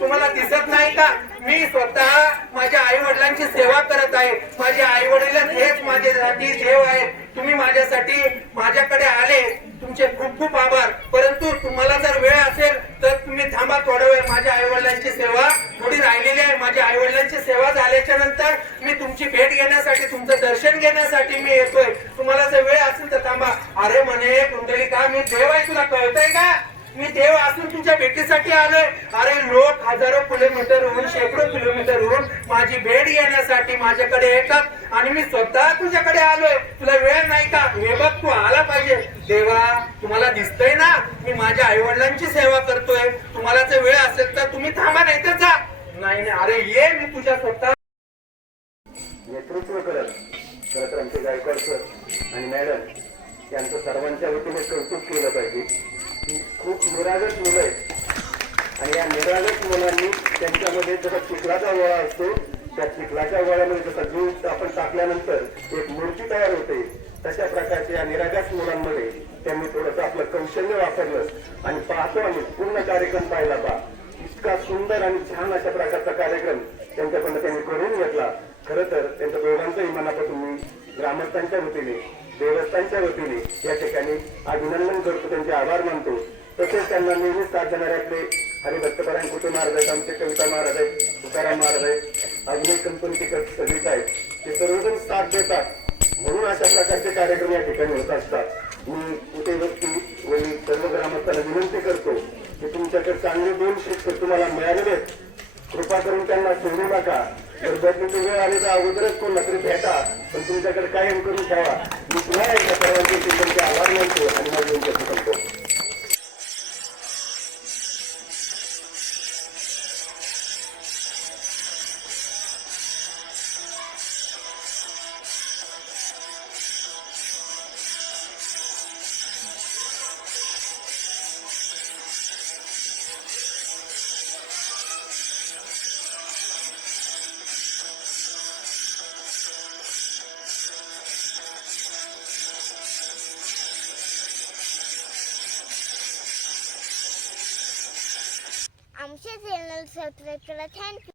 तुम्हाला दिसत नाही का? मी स्वतः माझ्या आई वडिलांची सेवा करत आहे. माझे आई वडील हेच माझ्यासाठी देव आहे. तुम्ही माझ्यासाठी माझ्याकडे आले, तुमचे खूप खूप आभार. परंतु तुम्हाला जर वेळ असेल तर तुम्ही थांबा थोडा वेळ. माझ्या आई वडिलांची सेवा थोडी राहिलेली आहे. माझ्या आई वडिलांची सेवा झाल्याच्या नंतर मी तुमची भेट घेण्यासाठी, तुमचं दर्शन घेण्यासाठी मी येतोय. तुम्हाला जर वेळ असेल तर थांबा. अरे म्हणे कुंडलिका, मी देव आहे, तुला कळतंय का? मी देव असून तुझ्या भेटीसाठी आलोय. अरे लोक हजारो किलोमीटरहून, शेकडो किलोमीटरहून माझी भेट घेण्यासाठी माझ्याकडे येतात आणि मी स्वतः तुझ्याकडे आलोय. तुला वेळ नाही का? हे बघ, तू आला पाहिजे. देवा, तुम्हाला दिसतंय ना मी माझ्या आई वडिलांची सेवा करतोय. तुम्हाला जर वेळ असेल तर तुम्ही थांबा, नाही तर जा. नाही, अरे ये, मी तुझ्या स्वतः नेतृत्व करत खरं आमचे गायकवाड सर आणि मॅडम यांचं सर्वांच्या वतीने कौतुक केलं पाहिजे. खूप निरागस मुलं आहेत आणि या निरागस मुलांनी त्यांच्यामध्ये जसा चिखलाचा गोळा असतो, त्या चिखलाच्या गोळ्यामध्ये जसा दूध आपण टाकल्यानंतर एक मूर्ती तयार होते, तशा प्रकारच्या या निरागस मुलांमध्ये त्यांनी थोडंसं आपलं कौशल्य वापरलं. आणि पाहतो आम्ही पूर्ण कार्यक्रम पाहिला पहा, इतका सुंदर आणि छान अशा प्रकारचा कार्यक्रम त्यांच्याकडनं त्यांनी करून घेतला. खरं तर त्यांच्या दोघांचंही मनापासून मी ग्रामस्थांच्या वतीने, देवस्थानच्या वतीने या ठिकाणी अभिनंदन करतो, त्यांचे आभार मानतो. तसेच त्यांना नेहमीच साथ देणारे आपले हरिभक्तपरायण कुटुंब महाराज आहेत, आमचे कविता महाराज आहेत, तुकाराम महाराज आहेत, अजून एक कंपनीचे सदस्य आहेत, ते सर्वजण साथ देतात. म्हणून अशा प्रकारचे कार्यक्रम या ठिकाणी होत असतात. मी कुठे व्यक्ती व मी सर्व ग्रामस्थांना विनंती करतो की तुमच्याकडे चांगले 2 शिक्षक तुम्हाला मिळालेले आहेत, कृपा करून त्यांना सोडू नका. जर बदलीची वेळ आली तर अगोदरच कोण नोकरी भेटा, पण तुमच्याकडे कायम करून ठेवा. मी पुन्हा एकदा सर्वांचे तुमचे आभार मानतो आणि माझी विनंती करतो. आमच्या चॅनल सबस्क्राईब करा. थँक्यू.